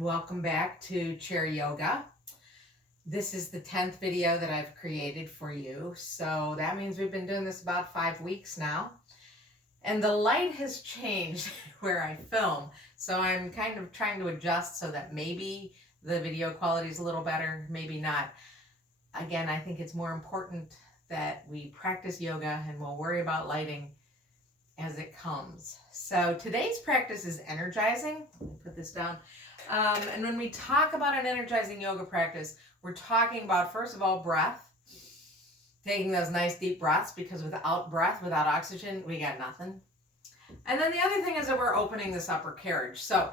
and welcome back to Chair Yoga. This is the 10th video that I've created for you. So that means we've been doing this about 5 weeks now. And the light has changed where I film. So I'm kind of trying to adjust so that maybe the video quality is a little better, maybe not. Again, I think it's more important that we practice yoga and we'll worry about lighting as it comes. So today's practice is energizing. Let me put this down. And when we talk about an energizing yoga practice, we're talking about, first of all, breath. Taking those nice deep breaths, because without breath, without oxygen, we got nothing. And then the other thing is that we're opening this upper carriage. So,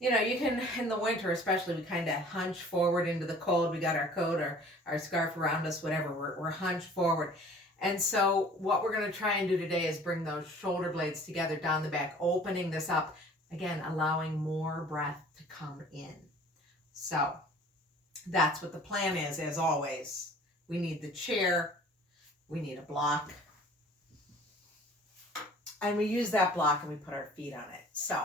you know, you can, in the winter especially, we kind of hunch forward into the cold. We got our coat or our scarf around us, whatever, we're hunched forward. And so what we're going to try and do today is bring those shoulder blades together down the back, opening this up, again, allowing more breath to come in. So that's what the plan is, as always. We need the chair, we need a block, and we use that block and we put our feet on it. So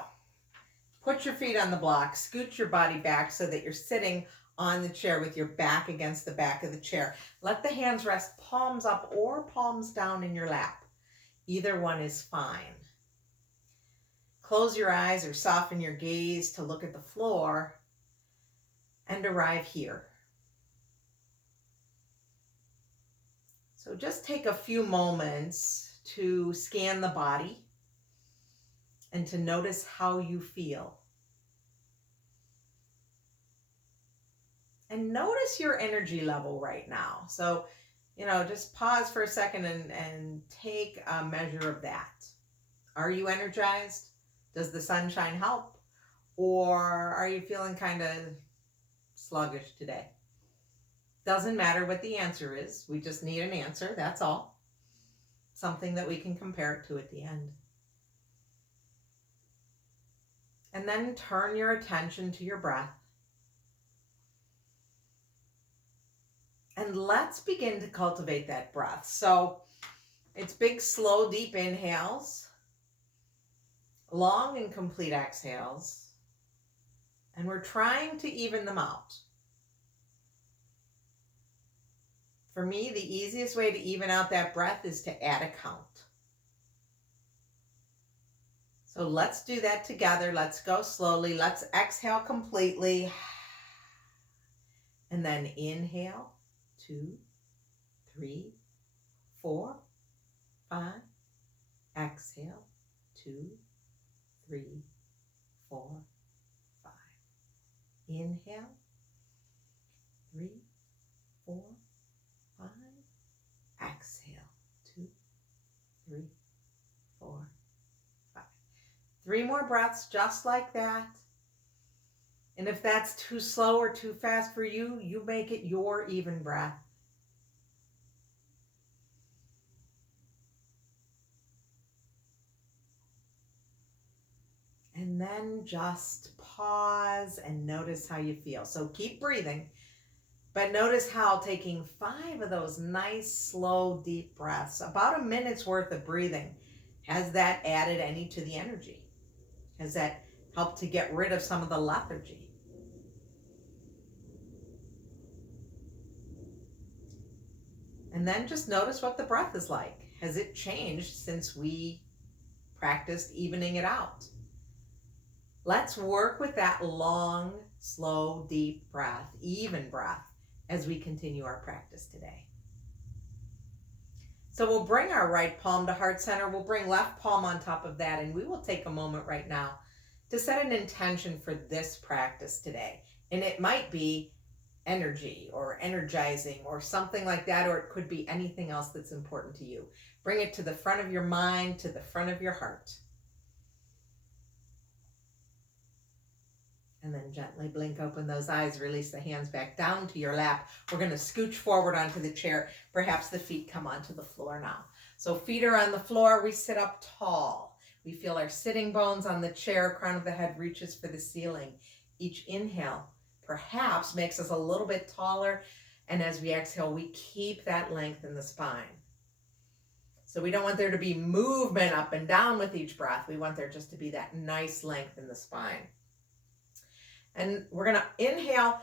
put your feet on the block, scoot your body back so that you're sitting on the chair with your back against the back of the chair. Let the hands rest palms up or palms down in your lap. Either one is fine. Close your eyes or soften your gaze to look at the floor and arrive here. So just take a few moments to scan the body and to notice how you feel. And notice your energy level right now. So, you know, just pause for a second and take a measure of that. Are you energized? Does the sunshine help? Or are you feeling kind of sluggish today? Doesn't matter what the answer is. We just need an answer, that's all. Something that we can compare it to at the end. And then turn your attention to your breath. And let's begin to cultivate that breath. So it's big, slow, deep inhales, long and complete exhales, and we're trying to even them out. For me, the easiest way to even out that breath is to add a count. So let's do that together. Let's go slowly. Let's exhale completely. And then inhale. 2, 3, 4, 5. Exhale. 2, 3, 4, 5. Inhale. 3, 4, 5. Exhale. 2, 3, 4, 5. 3 more breaths just like that. And if that's too slow or too fast for you, you make it your even breath. And then just pause and notice how you feel. So keep breathing, but notice how taking 5 of those nice, slow, deep breaths, about a minute's worth of breathing, has that added any to the energy? Has that helped to get rid of some of the lethargy? And then just notice what the breath is like. Has it changed since we practiced evening it out? Let's work with that long, slow, deep breath, even breath, as we continue our practice today. So we'll bring our right palm to heart center. We'll bring left palm on top of that, and we will take a moment right now to set an intention for this practice today. And it might be energy or energizing or something like that, or it could be anything else that's important to you. Bring it to the front of your mind, to the front of your heart. And then gently blink open those eyes, release the hands back down to your lap. We're going to scooch forward onto the chair. Perhaps the feet come onto the floor now. So feet are on the floor, we sit up tall. We feel our sitting bones on the chair, crown of the head reaches for the ceiling. Each inhale perhaps makes us a little bit taller, and as we exhale, we keep that length in the spine. So we don't want there to be movement up and down with each breath. We want there just to be that nice length in the spine. And we're going to inhale.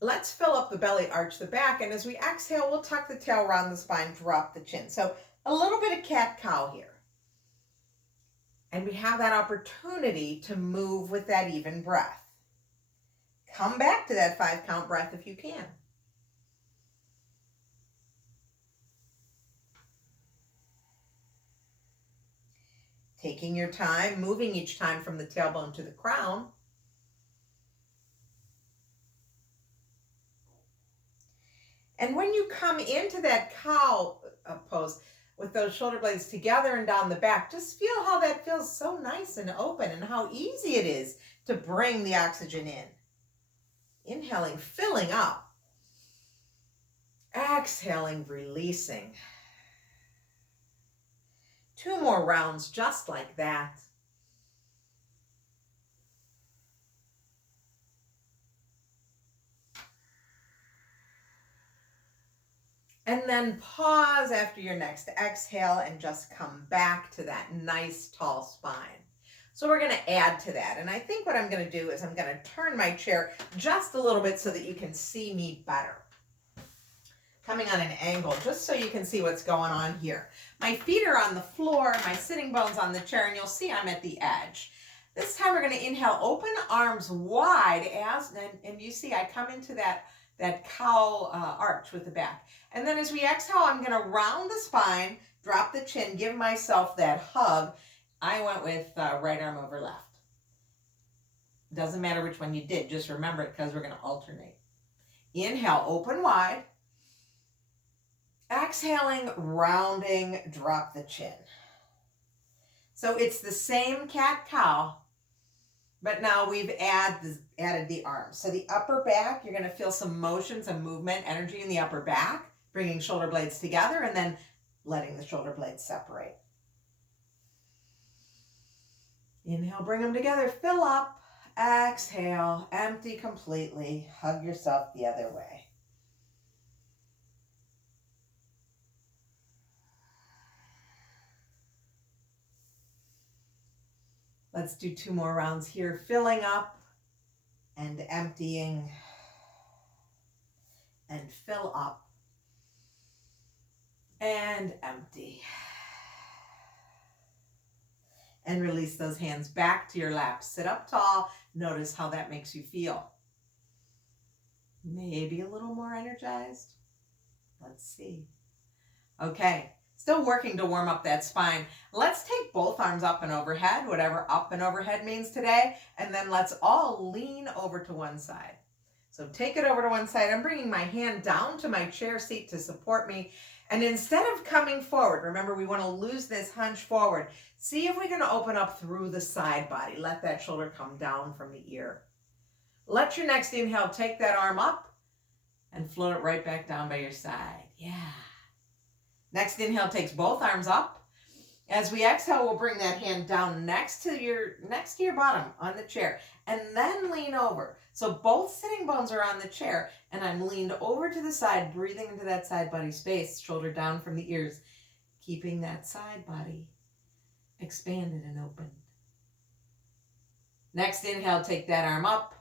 Let's fill up the belly, arch the back. And as we exhale, we'll tuck the tail around the spine, drop the chin. So a little bit of cat-cow here. And we have that opportunity to move with that even breath. Come back to that 5-count breath if you can. Taking your time, moving each time from the tailbone to the crown. And when you come into that cow pose with those shoulder blades together and down the back, just feel how that feels so nice and open and how easy it is to bring the oxygen in. Inhaling, filling up. Exhaling, releasing. 2 more rounds just like that. And then pause after your next exhale and just come back to that nice tall spine. So we're going to add to that. And I think what I'm going to do is I'm going to turn my chair just a little bit so that you can see me better. Coming on an angle just so you can see what's going on here. My feet are on the floor, my sitting bone's on the chair, and you'll see I'm at the edge. This time we're going to inhale, open arms wide and you see I come into that cow arch with the back. And then as we exhale, I'm going to round the spine, drop the chin, give myself that hug. I went with right arm over left. Doesn't matter which one you did, just remember it because we're going to alternate. Inhale, open wide. Exhaling, rounding, drop the chin. So it's the same cat-cow, but now we've added the arms. So the upper back, you're going to feel some motion, some movement, energy in the upper back, bringing shoulder blades together and then letting the shoulder blades separate. Inhale, bring them together, fill up. Exhale, empty completely. Hug yourself the other way. Let's do 2 more rounds here, filling up and emptying and fill up and empty. And release those hands back to your lap. Sit up tall. Notice how that makes you feel. Maybe a little more energized. Let's see. Okay. Still working to warm up that spine. Let's take both arms up and overhead, whatever up and overhead means today, and then let's all lean over to one side. So take it over to one side. I'm bringing my hand down to my chair seat to support me. And instead of coming forward, remember we want to lose this hunch forward. See if we can open up through the side body. Let that shoulder come down from the ear. Let your next inhale take that arm up and float it right back down by your side. Yeah. Next inhale takes both arms up. As we exhale, we'll bring that hand down next to your bottom on the chair and then lean over. So both sitting bones are on the chair and I'm leaned over to the side, breathing into that side body space, shoulder down from the ears, keeping that side body expanded and opened. Next inhale, take that arm up,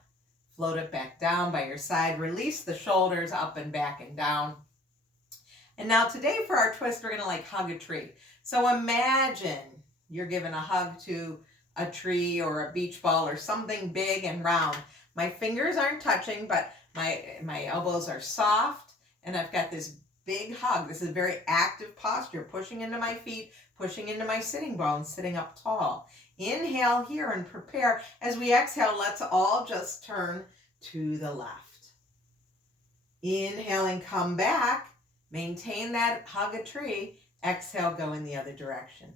float it back down by your side, release the shoulders up and back and down. And now today for our twist, we're going to hug a tree. So imagine you're giving a hug to a tree or a beach ball or something big and round. My fingers aren't touching, but my elbows are soft and I've got this big hug. This is a very active posture, pushing into my feet, pushing into my sitting bones, sitting up tall. Inhale here and prepare. As we exhale, let's all just turn to the left. Inhaling, come back. Maintain that hug a tree. Exhale, go in the other direction.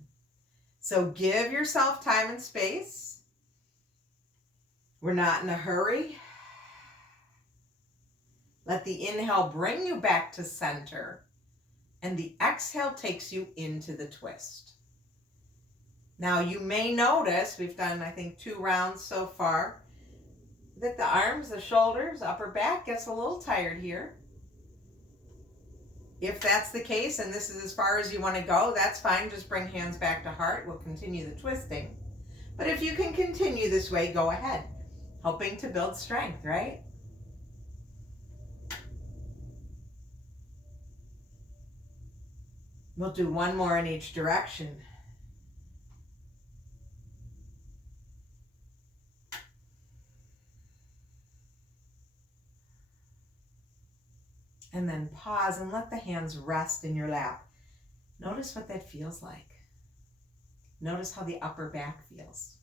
So give yourself time and space. We're not in a hurry. Let the inhale bring you back to center. And the exhale takes you into the twist. Now you may notice, we've done I think 2 rounds so far, that the arms, the shoulders, upper back gets a little tired here. If that's the case and this is as far as you want to go, that's fine. Just bring hands back to heart. We'll continue the twisting. But if you can continue this way, go ahead. helping to build strength, right? We'll do one more in each direction. And then pause and let the hands rest in your lap. Notice what that feels like. Notice how the upper back feels.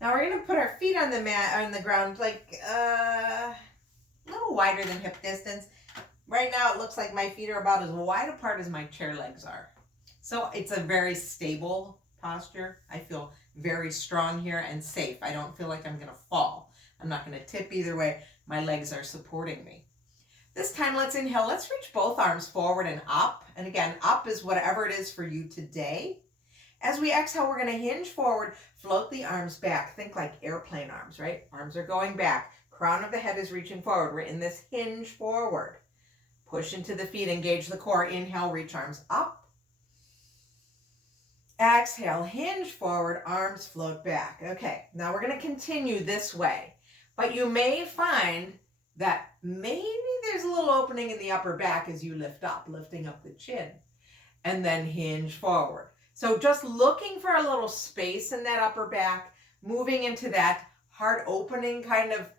Now we're going to put our feet on the mat, on the ground, like a little wider than hip distance. Right now it looks like my feet are about as wide apart as my chair legs are. So it's a very stable posture. I feel very strong here and safe. I don't feel like I'm going to fall. I'm not going to tip either way. My legs are supporting me. This time, let's inhale. Let's reach both arms forward and up. And again, up is whatever it is for you today. As we exhale, we're going to hinge forward, float the arms back. Think like airplane arms, right? Arms are going back. Crown of the head is reaching forward. We're in this hinge forward. Push into the feet, engage the core. Inhale, reach arms up. Exhale, hinge forward, arms float back. Okay, now we're going to continue this way. But you may find that maybe there's a little opening in the upper back as you lift up, lifting up the chin, and then hinge forward. So just looking for a little space in that upper back, moving into that heart opening kind of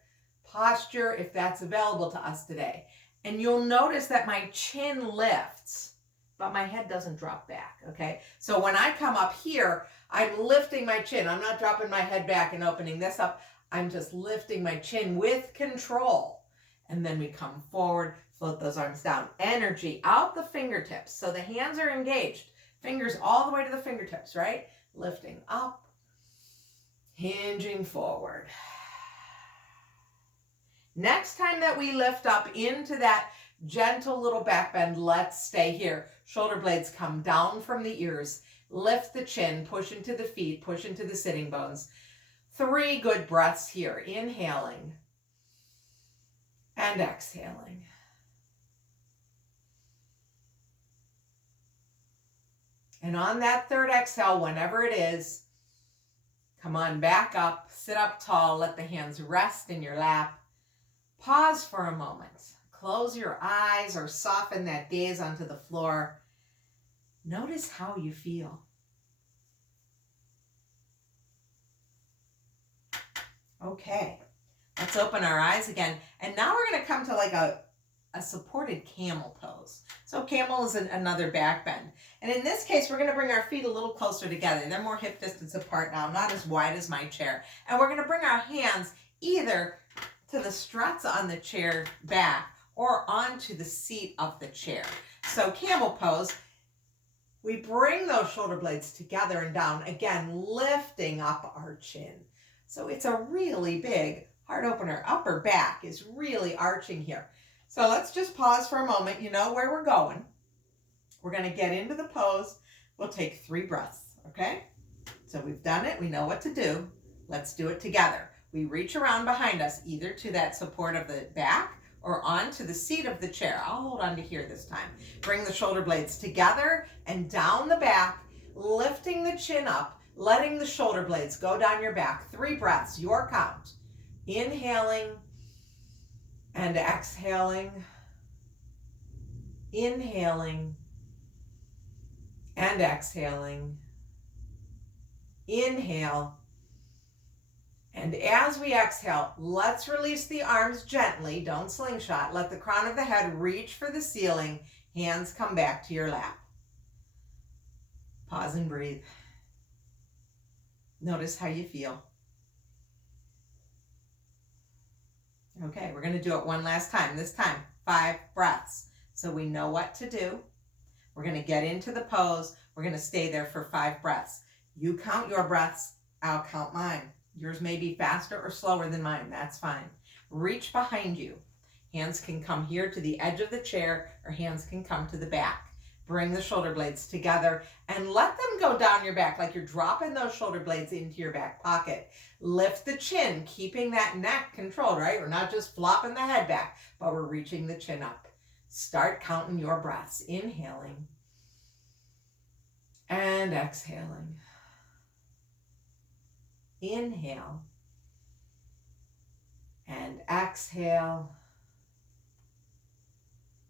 posture if that's available to us today. And you'll notice that my chin lifts, but my head doesn't drop back, okay? So when I come up here, I'm lifting my chin. I'm not dropping my head back and opening this up. I'm just lifting my chin with control. And then we come forward, float those arms down. Energy out the fingertips. So the hands are engaged. Fingers all the way to the fingertips, right? Lifting up, hinging forward. Next time that we lift up into that gentle little back bend, let's stay here. Shoulder blades come down from the ears. Lift the chin, push into the feet, push into the sitting bones. 3 good breaths here. Inhaling and exhaling. And on that third exhale, whenever it is, come on back up, sit up tall, let the hands rest in your lap. Pause for a moment. Close your eyes or soften that gaze onto the floor. Notice how you feel. Okay, let's open our eyes again. And now we're going to come to like a supported camel pose. So camel is another back bend. And in this case, we're going to bring our feet a little closer together. They're more hip distance apart now, not as wide as my chair. And we're going to bring our hands either to the struts on the chair back or onto the seat of the chair. So camel pose, we bring those shoulder blades together and down, again, lifting up our chin. So it's a really big heart opener. Upper back is really arching here. So let's just pause for a moment. You know where we're going. We're going to get into the pose. We'll take 3 breaths, okay? So we've done it. We know what to do. Let's do it together. We reach around behind us, either to that support of the back or onto the seat of the chair. I'll hold on to here this time. Bring the shoulder blades together and down the back, lifting the chin up, letting the shoulder blades go down your back. 3 breaths, your count. Inhaling and exhaling. Inhaling and exhaling. Inhale. And as we exhale, let's release the arms gently. Don't slingshot. Let the crown of the head reach for the ceiling. Hands come back to your lap. Pause and breathe. Notice how you feel. Okay, we're going to do it one last time. This time, 5 breaths. So we know what to do. We're going to get into the pose. We're going to stay there for 5 breaths. You count your breaths. I'll count mine. Yours may be faster or slower than mine. That's fine. Reach behind you. Hands can come here to the edge of the chair, or hands can come to the back. Bring the shoulder blades together and let them go down your back like you're dropping those shoulder blades into your back pocket. Lift the chin, keeping that neck controlled, right? We're not just flopping the head back, but we're reaching the chin up. Start counting your breaths. Inhaling and exhaling. Inhale and exhale.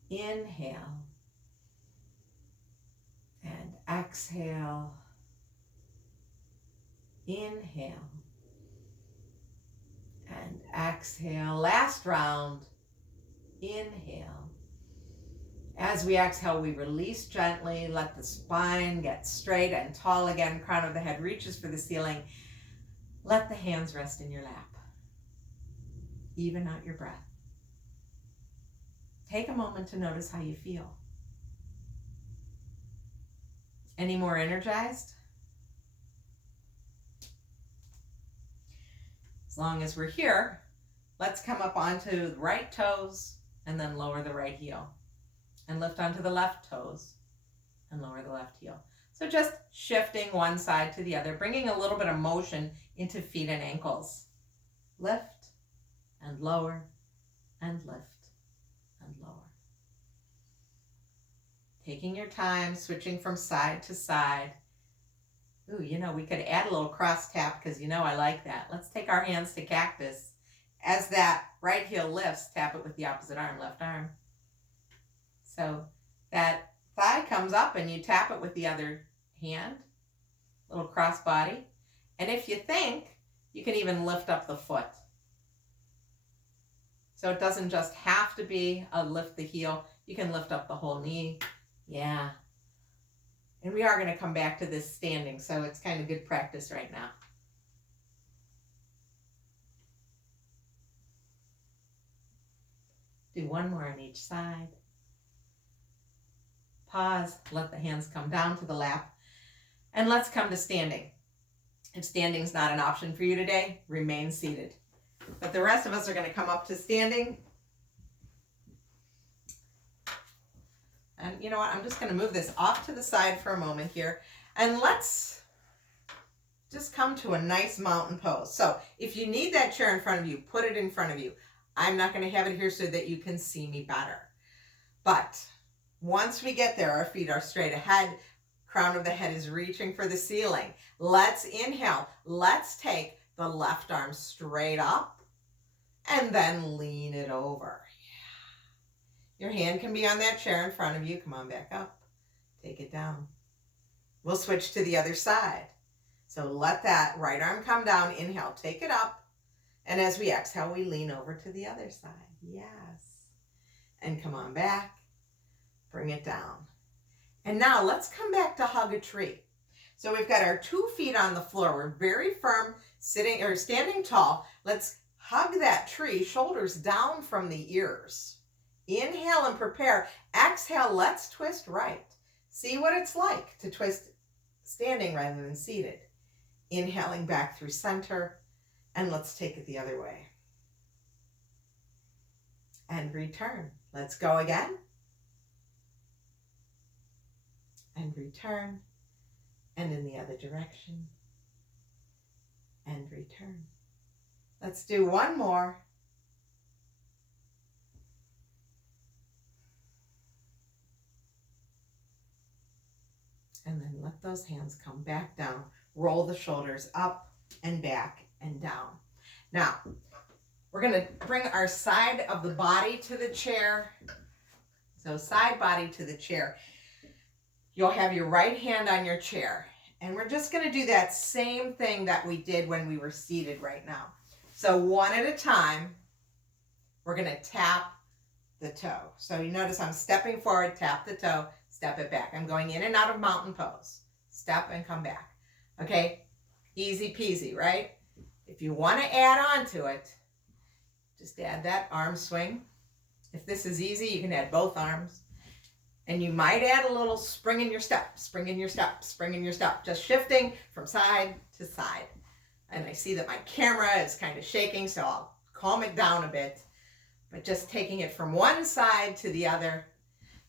Inhale and exhale. Inhale and exhale. Last round. Inhale. As we exhale, we release gently. Let the spine get straight and tall again. Crown of the head reaches for the ceiling. Let the hands rest in your lap. Even out your breath. Take a moment to notice how you feel. Any more energized? As long as we're here, let's come up onto the right toes and then lower the right heel. And lift onto the left toes and lower the left heel. So just shifting one side to the other, bringing a little bit of motion into feet and ankles. Lift and lower and lift and lower. Taking your time, switching from side to side. Ooh, we could add a little cross tap because I like that. Let's take our hands to cactus. As that right heel lifts, tap it with the opposite arm, left arm. So that thigh comes up and you tap it with the other hand, little cross body. And if you think, you can even lift up the foot. So it doesn't just have to be a lift the heel. You can lift up the whole knee. Yeah. And we are going to come back to this standing, so it's kind of good practice right now. Do one more on each side. Pause, let the hands come down to the lap, and let's come to standing. If standing is not an option for you today, remain seated. But the rest of us are going to come up to standing. And you know what? I'm just going to move this off to the side for a moment here. And let's just come to a nice mountain pose. So if you need that chair in front of you, put it in front of you. I'm not going to have it here so that you can see me better. But once we get there, our feet are straight ahead. Crown of the head is reaching for the ceiling. Let's inhale. Let's take the left arm straight up and then lean it over. Yeah. Your hand can be on that chair in front of you. Come on back up. Take it down. We'll switch to the other side. So let that right arm come down. Inhale, take it up. And as we exhale, we lean over to the other side. Yes. And come on back. Bring it down. And now let's come back to hug a tree. So we've got our 2 feet on the floor. We're very firm, sitting or standing tall. Let's hug that tree, shoulders down from the ears. Inhale and prepare. Exhale, let's twist right. See what it's like to twist standing rather than seated. Inhaling back through center. And let's take it the other way. And return. Let's go again. And return. And in the other direction. And return. Let's do one more. And then let those hands come back down. Roll the shoulders up and back and down. Now, we're going to bring our side of the body to the chair. So side body to the chair. You'll have your right hand on your chair. And we're just going to do that same thing that we did when we were seated right now. So one at a time, we're going to tap the toe. So you notice I'm stepping forward, tap the toe, step it back. I'm going in and out of mountain pose. Step and come back. Okay? Easy peasy, right? If you want to add on to it, just add that arm swing. If this is easy, you can add both arms. And you might add a little spring in your step, spring in your step, spring in your step. Just shifting from side to side. And I see that my camera is kind of shaking, so I'll calm it down a bit. But just taking it from one side to the other.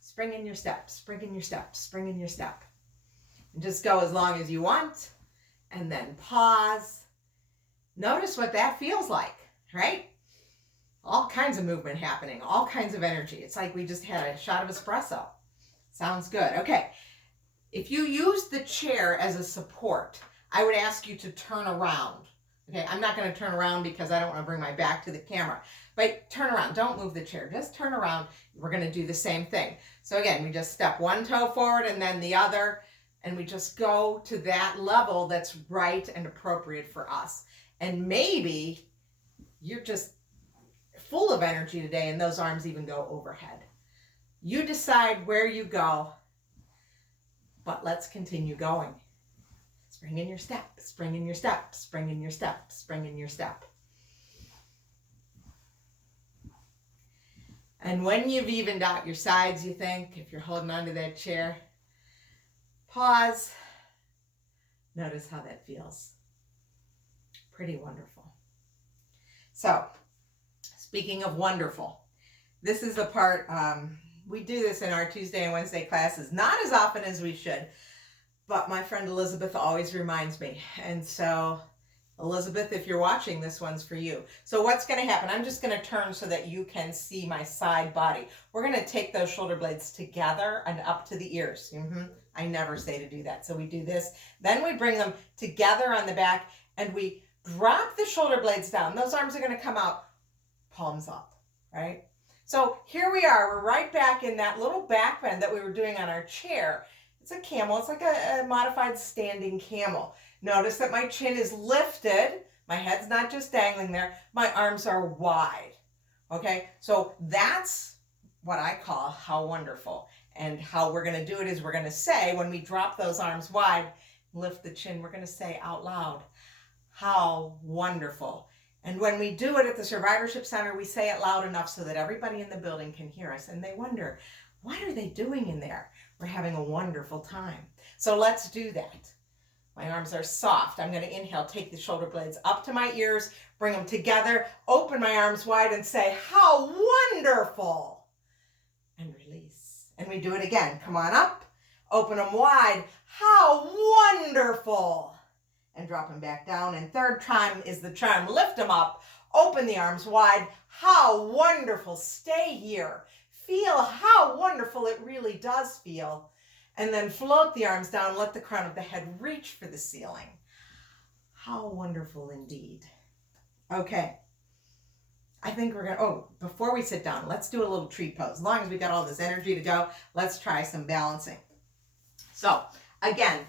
Spring in your step, spring in your step, spring in your step. And just go as long as you want. And then pause. Notice what that feels like, right? All kinds of movement happening, all kinds of energy. It's like we just had a shot of espresso. Sounds good. Okay. If you use the chair as a support, I would ask you to turn around Okay, I'm not going to turn around because I don't want to bring my back to the camera. But turn around. Don't move the chair. Just turn around. We're going to do the same thing. So again, we just step one toe forward and then the other. And we just go to that level that's right and appropriate for us. And maybe you're just full of energy today and those arms even go overhead. You decide where you go, but let's continue going. Spring in your step, spring in your step, spring in your step, spring in your step. And when you've evened out your sides, you think, if you're holding onto that chair, pause. Notice how that feels. Pretty wonderful. So, speaking of wonderful, this is the part, we do this in our Tuesday and Wednesday classes, not as often as we should, but my friend Elizabeth always reminds me. And so, Elizabeth, if you're watching, this one's for you. So what's going to happen? I'm just going to turn so that you can see my side body. We're going to take those shoulder blades together and up to the ears. I never say to do that. So we do this. Then we bring them together on the back and we drop the shoulder blades down. Those arms are going to come out palms up, right? So here we are. We're right back in that little back bend that we were doing on our chair. It's a camel. It's like a modified standing camel. Notice that my chin is lifted. My head's not just dangling there. My arms are wide. Okay, so that's what I call how wonderful. And how we're going to do it is we're going to say, when we drop those arms wide, lift the chin, we're going to say out loud, how wonderful. And when we do it at the Survivorship Center, we say it loud enough so that everybody in the building can hear us. And they wonder, what are they doing in there? We're having a wonderful time. So let's do that. My arms are soft. I'm going to inhale, take the shoulder blades up to my ears, bring them together, open my arms wide and say, how wonderful. And release. And we do it again. Come on up, open them wide. How wonderful. And drop them back down. And third time is the charm. Lift them up, open the arms wide. How wonderful. Stay here. Feel how wonderful it really does feel. And then float the arms down, let the crown of the head reach for the ceiling. How wonderful indeed. Okay. I think we're going to, before we sit down, let's do a little tree pose. As long as we got all this energy to go, let's try some balancing. So, again,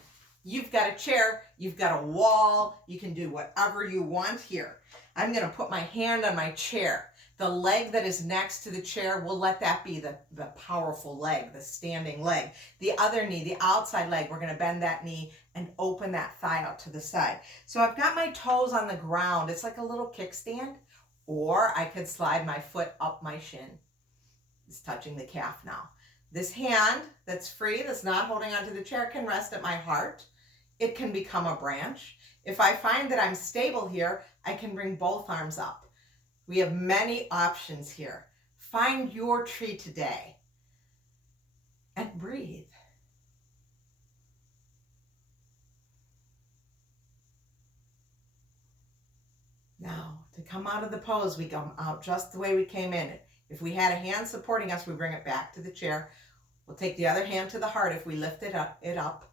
you've got a chair, you've got a wall, you can do whatever you want here. I'm going to put my hand on my chair. The leg that is next to the chair, we'll let that be the powerful leg, the standing leg. The other knee, the outside leg, we're going to bend that knee and open that thigh out to the side. So I've got my toes on the ground. It's like a little kickstand. Or I could slide my foot up my shin. It's touching the calf now. This hand that's free, that's not holding onto the chair, can rest at my heart. It can become a branch. If I find that I'm stable here, I can bring both arms up. We have many options here. Find your tree today and breathe. Now, to come out of the pose, we come out just the way we came in. If we had a hand supporting us, we bring it back to the chair. We'll take the other hand to the heart if we lift it up.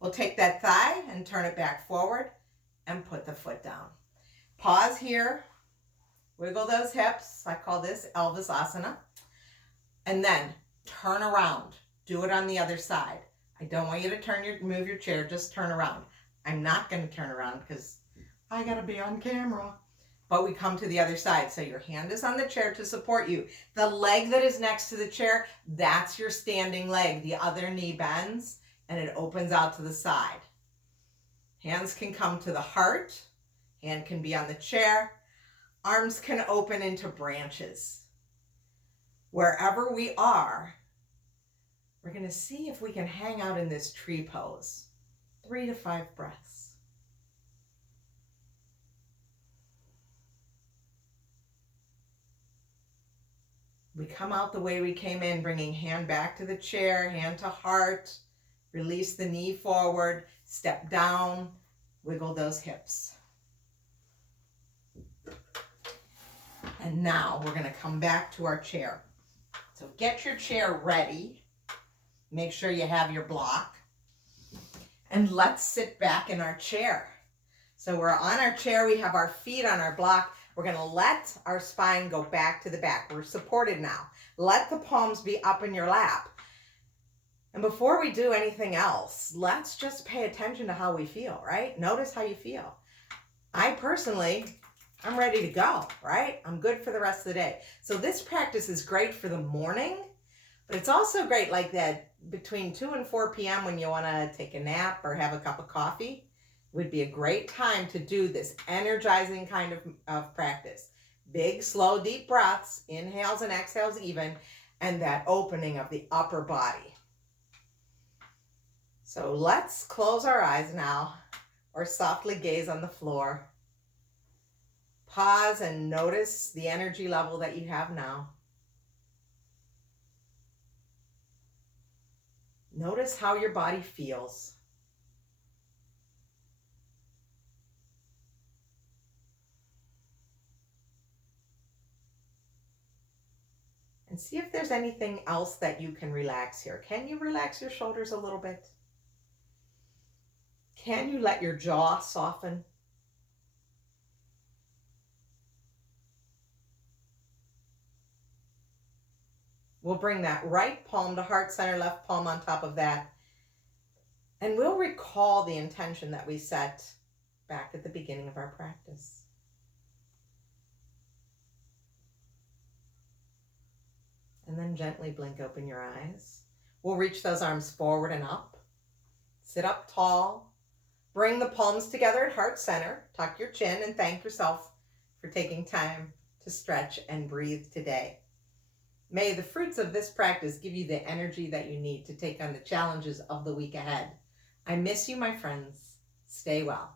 We'll take that thigh and turn it back forward and put the foot down. Pause here. Wiggle those hips. I call this Elvis Asana. And then turn around. Do it on the other side. I don't want you to move your chair. Just turn around. I'm not going to turn around because I got to be on camera. But we come to the other side. So your hand is on the chair to support you. The leg that is next to the chair, that's your standing leg. The other knee bends and it opens out to the side. Hands can come to the heart. Hand can be on the chair. Arms can open into branches. Wherever we are, we're going to see if we can hang out in this tree pose. 3 to 5 breaths. We come out the way we came in, bringing hand back to the chair, hand to heart. Release the knee forward, step down, wiggle those hips. And now we're going to come back to our chair. So get your chair ready. Make sure you have your block. And let's sit back in our chair. So we're on our chair. We have our feet on our block. We're going to let our spine go back to the back. We're supported now. Let the palms be up in your lap. And before we do anything else, let's just pay attention to how we feel, right? Notice how you feel. I personally, I'm ready to go, right? I'm good for the rest of the day. So this practice is great for the morning, but it's also great like that between 2 and 4 p.m. when you want to take a nap or have a cup of coffee. Would be a great time to do this energizing kind of practice. Big, slow, deep breaths, inhales and exhales even, and that opening of the upper body. So let's close our eyes now or softly gaze on the floor. Pause and notice the energy level that you have now. Notice how your body feels. And see if there's anything else that you can relax here. Can you relax your shoulders a little bit? Can you let your jaw soften? We'll bring that right palm to heart center, left palm on top of that. And we'll recall the intention that we set back at the beginning of our practice. And then gently blink open your eyes. We'll reach those arms forward and up. Sit up tall. Bring the palms together at heart center. Tuck your chin and thank yourself for taking time to stretch and breathe today. May the fruits of this practice give you the energy that you need to take on the challenges of the week ahead. I miss you, my friends. Stay well.